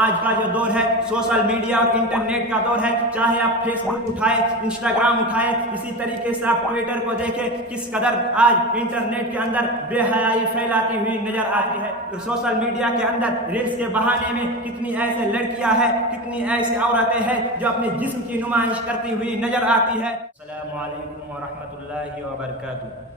آج کا جو دور ہے سوشل میڈیا اور انٹرنیٹ کا دور ہے، چاہے آپ فیس بک اٹھائے، انسٹاگرام اٹھائے، اسی طریقے سے آپ ٹویٹر کو دیکھیں، کس قدر آج انٹرنیٹ کے اندر بے حیائی پھیلاتی ہوئی نظر آتی ہے۔ تو سوشل میڈیا کے اندر ریلز کے بہانے میں کتنی ایسے لڑکیاں ہیں، کتنی ایسی عورتیں ہیں جو اپنے جسم کی نمائش کرتی ہوئی نظر آتی ہے۔ السلام علیکم ورحمۃ اللہ وبرکاتہ۔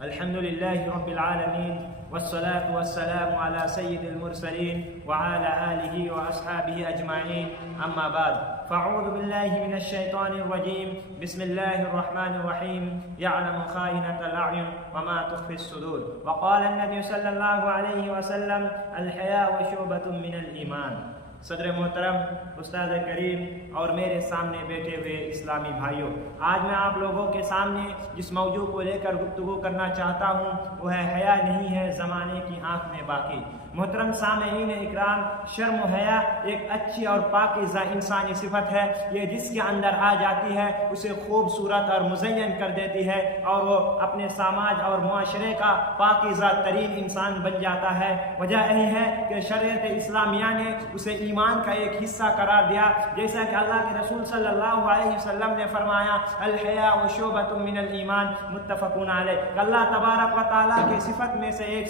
الحمد للہ رب العالمین والصلاة والسلام على سید المرسلین وعلى آلہ واصحابہ اجمعین، اما بعد فاعوذ باللہ من الشیطان الرجیم، بسم اللہ الرحمن الرحیم، یعلم خائنۃ الاعین وما تخفی الصدور، وقال النبی صلی اللہ علیہ وسلم الحیاء شعبۃ من الایمان۔ صدر محترم، استاد کریم اور میرے سامنے بیٹھے ہوئے اسلامی بھائیوں، آج میں آپ لوگوں کے سامنے جس موضوع کو لے کر گفتگو کرنا چاہتا ہوں وہ ہے حیا نہیں ہے زمانے کی آنکھ میں باقی۔ محترم سامعین اکرام، شرم و حیا ایک اچھی اور پاکیزہ انسانی صفت ہے، یہ جس کے اندر آ جاتی ہے اسے خوبصورت اور مزین کر دیتی ہے اور وہ اپنے سماج اور معاشرے کا پاکیزہ ترین انسان بن جاتا ہے۔ وجہ یہی ہے کہ شریعت اسلامیہ نے اسے ایمان کا ایک حصہ قرار دیا، جیسا کہ اللہ کے رسول صلی اللہ علیہ وسلم نے فرمایا الحیاء شعبۃ من الایمان، متفقون علیہ۔ اللہ تبارک و تعالیٰ کی صفت میں سے ایک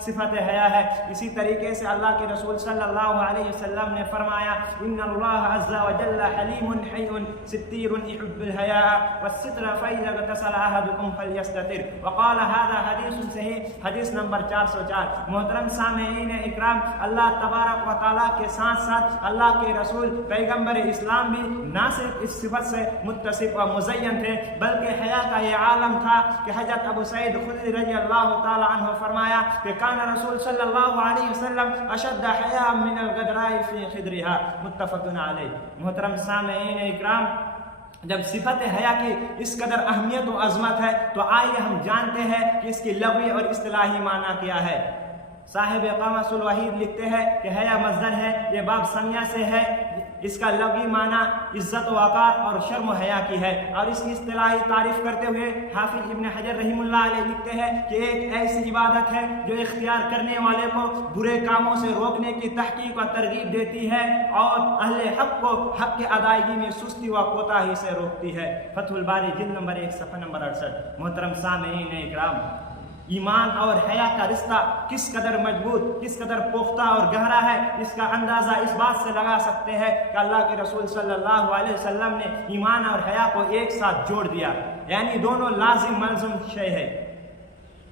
صفت حیا ہے۔ اسی طریقے سے اللہ کے رسول صلی اللہ علیہ وسلم نے فرمایا ان اللہ عز وجل حلیم حی ستیر يحب الحیاء والستر فإذا اغتسل أحدكم فليستتر، وقال هذا حدیث صحیح، حدیث نمبر 404۔ محترم سامعین اکرام، اللہ تبارک و تعالیٰ کے ساتھ ساتھ اللہ کے رسول پیغمبر اسلام بھی نہ صرف اس صفت سے متصف و مزین تھے بلکہ حیا کا یہ عالم تھا کہ حضرت ابو سعید خدری رضی اللہ تعالی عنہ فرمایا کہ کان رسول صلی اللہ علیہ وسلم اشد حیاء من الغدراء فی خدرها، متفق علیہ۔ محترم سامعین اکرام، جب صفت حیا کی اس قدر اہمیت و عظمت ہے تو آئیے ہم جانتے ہیں کہ اس کی لغوی اور اصطلاحی معنی کیا ہے۔ صاحب قاموس الوحید لکھتے ہیں کہ حیا مصدر ہے، یہ باب سمیہ سے ہے، اس کا لغوی معنی عزت و وقار اور شرم و حیا کی ہے، اور اس کی اصطلاحی تعریف کرتے ہوئے حافظ ابن حجر رحمہ اللہ علیہ لکھتے ہیں کہ ایک ایسی عبادت ہے جو اختیار کرنے والے کو برے کاموں سے روکنے کی تحقیق و ترغیب دیتی ہے اور اہل حق کو حق کی ادائیگی میں سستی و کوتاہی سے روکتی ہے۔ فتح الباری جلد نمبر 1 صفحہ نمبر 68۔ محترم سامعین اکرام، ایمان اور حیا کا رشتہ کس قدر مضبوط، کس قدر پختہ اور گہرا ہے، اس کا اندازہ اس بات سے لگا سکتے ہیں کہ اللہ کے رسول صلی اللہ علیہ وسلم نے ایمان اور حیا کو ایک ساتھ جوڑ دیا، یعنی دونوں لازم ملزم شے ہے۔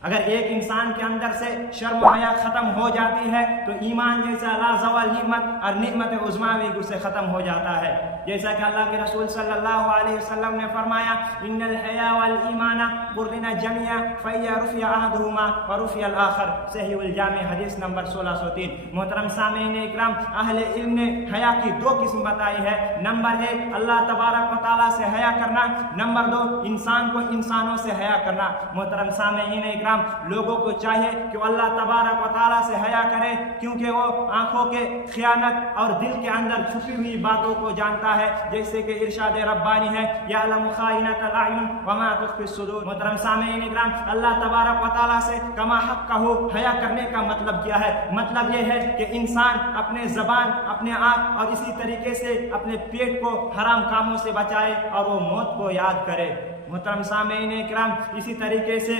اگر ایک انسان کے اندر سے شرم و حیا ختم ہو جاتی ہے تو ایمان جیسا لازوال نعمت اور نعمت عظمیٰ بھی اسے ختم ہو جاتا ہے، جیسا کہ اللہ کے رسول صلی اللہ علیہ وسلم نے فرمایا ان الحیاء والایمان قرنا جميعا فاذا رفع احدهما ورفع الاخر، صحیح الجامع حدیث نمبر 1603۔ محترم سامعین اکرام، اہل علم نے حیا کی دو قسم بتائی ہے، نمبر 1 اللہ تبارک و تعالیٰ سے حیا کرنا، نمبر 2 انسان کو انسانوں سے حیا کرنا۔ محترم سامعین اکرام، لوگوں کو چاہیے کہ وہ اللہ تبارک و تعالیٰ سے حیا کرے، کیونکہ وہ آنکھوں کے خیانت اور دل کے اندر چھپی ہوئی باتوں کو جانتا ہے، جیسے کہ ارشاد ربانی ہے یعلم خائنۃ الاعین وما تخفی الصدور۔ محترم سامعین اکرام، اللہ تبارک و تعالیٰ سے کما حق کہو حیا کرنے کا مطلب کیا ہے؟ مطلب یہ ہے کہ انسان اپنے زبان، اپنے آنکھ اور اسی طریقے سے اپنے پیٹ کو حرام کاموں سے بچائے اور وہ موت کو یاد کرے۔ محترم سامعین اکرام، اسی طریقے سے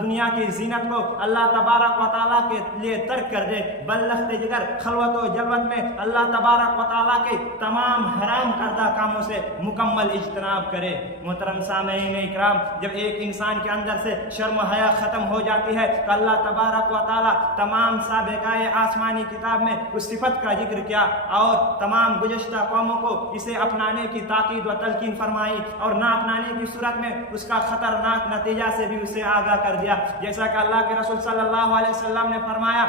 دنیا کی زینت کو اللہ تبارک و تعالیٰ کے لیے ترک کر دے، بلخت جگر خلوت و جلوت میں اللہ تبارک و تعالیٰ کے تمام حرام کردہ کاموں سے مکمل اجتناب کرے۔ محترم سامعین اکرام، جب ایک انسان کے اندر سے شرم و حیا ختم ہو جاتی ہے تو اللہ تبارک و تعالیٰ تمام سابقہ آسمانی کتاب میں اس صفت کا ذکر کیا اور تمام گزشتہ قوموں کو اسے اپنانے کی تاکید و تلقین فرمائی اور نہ اپنانے کی صورت میں اس کا خطرناک نتیجہ سے بھی اسے آگاہ کر دیا، جیسا کہ اللہ کے رسول صلی اللہ علیہ وسلم نے فرمایا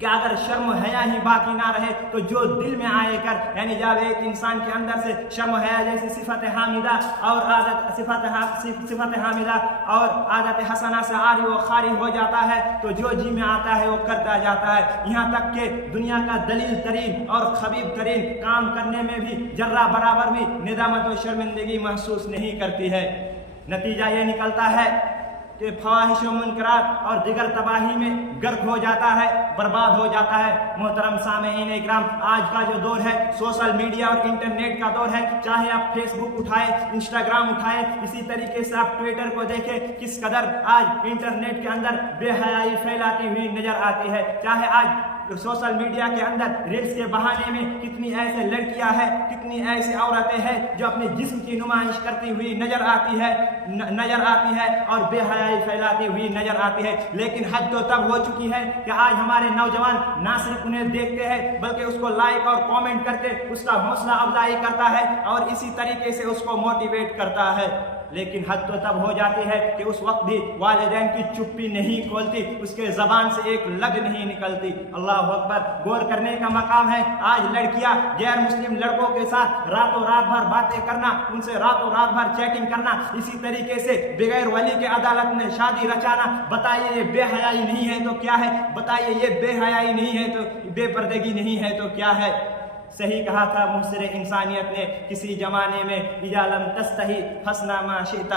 کہ اگر شرم و حیا ہی باقی نہ رہے تو جو دل میں آئے کر، یعنی جب ایک انسان کے اندر سے شرم و حیا جیسی صفت حامدہ اور صفت حامدہ اور عادت حسنہ سے عاری و خاری ہو جاتا ہے تو جو جی میں آتا ہے وہ کرتا جاتا ہے، یہاں تک کہ دنیا کا دلیل ترین اور خبیب ترین کام کرنے میں بھی ذرہ برابر بھی ندامت و شرمندگی محسوس نہیں کرتی ہے۔ نتیجہ یہ نکلتا ہے کہ فواحش و منکرات اور دیگر تباہی میں غرق ہو جاتا ہے، برباد ہو جاتا ہے۔ محترم سامعین اکرام، آج کا جو دور ہے سوشل میڈیا اور انٹرنیٹ کا دور ہے، چاہے آپ فیس بک اٹھائیں، انسٹاگرام اٹھائیں، اسی طریقے سے آپ ٹویٹر کو دیکھیں، کس قدر آج انٹرنیٹ کے اندر بے حیائی پھیلاتی ہوئی نظر آتی ہے۔ چاہے آج سوشل میڈیا کے اندر ریلز کے بہانے میں کتنی ایسے لڑکیاں ہیں، کتنی ایسی عورتیں ہیں جو اپنے جسم کی نمائش کرتی ہوئی نظر آتی ہے اور بے حیائی پھیلاتی ہوئی نظر آتی ہے۔ لیکن حد تو تب ہو چکی ہے کہ آج ہمارے نوجوان نہ صرف انہیں دیکھتے ہیں بلکہ اس کو لائک اور کامنٹ کر کے اس کا حوصلہ افزائی کرتا ہے اور اسی طریقے سے اس کو موٹیویٹ کرتا ہے۔ لیکن حد تو تب ہو جاتی ہے کہ اس وقت بھی والدین کی چپی نہیں کھولتی، اس کے زبان سے ایک لگ نہیں نکلتی۔ اللہ اکبر! غور کرنے کا مقام ہے، آج لڑکیاں غیر مسلم لڑکوں کے ساتھ راتوں رات بھر باتیں کرنا، ان سے راتوں رات بھر چیٹنگ کرنا، اسی طریقے سے بغیر ولی کے عدالت میں شادی رچانا۔ بتائیے یہ بے حیائی نہیں ہے تو کیا ہے؟ بتائیے یہ بے حیائی نہیں ہے تو بے پردگی نہیں ہے تو کیا ہے؟ صحیح کہا تھا محسر انسانیت نے کسی زمانے میں، اذا لم تستحی فاصنع ما شئت۔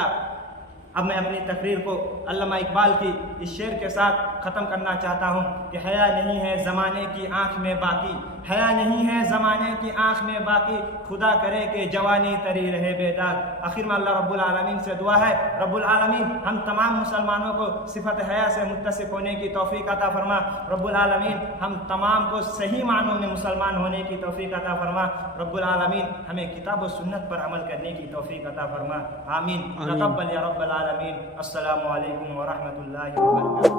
اب میں اپنی تقریر کو علامہ اقبال کی اس شعر کے ساتھ ختم کرنا چاہتا ہوں کہ حیا نہیں ہے زمانے کی آنکھ میں باقی، حیا نہیں ہے زمانے کی آنکھ میں باقی، خدا کرے کہ جوانی تری رہے بیدار۔ آخر میں اللہ رب العالمین سے دعا ہے، رب العالمین ہم تمام مسلمانوں کو صفت حیا سے متصف ہونے کی توفیق عطا فرما۔ رب العالمین ہم تمام کو صحیح معنوں میں مسلمان ہونے کی توفیق عطا فرما۔ رب العالمین ہمیں کتاب و سنت پر عمل کرنے کی توفیق عطا فرما۔ آمین۔ تقبل یا رب العالمین۔ السلام علیکم ورحمۃ اللہ وبرکاتہ۔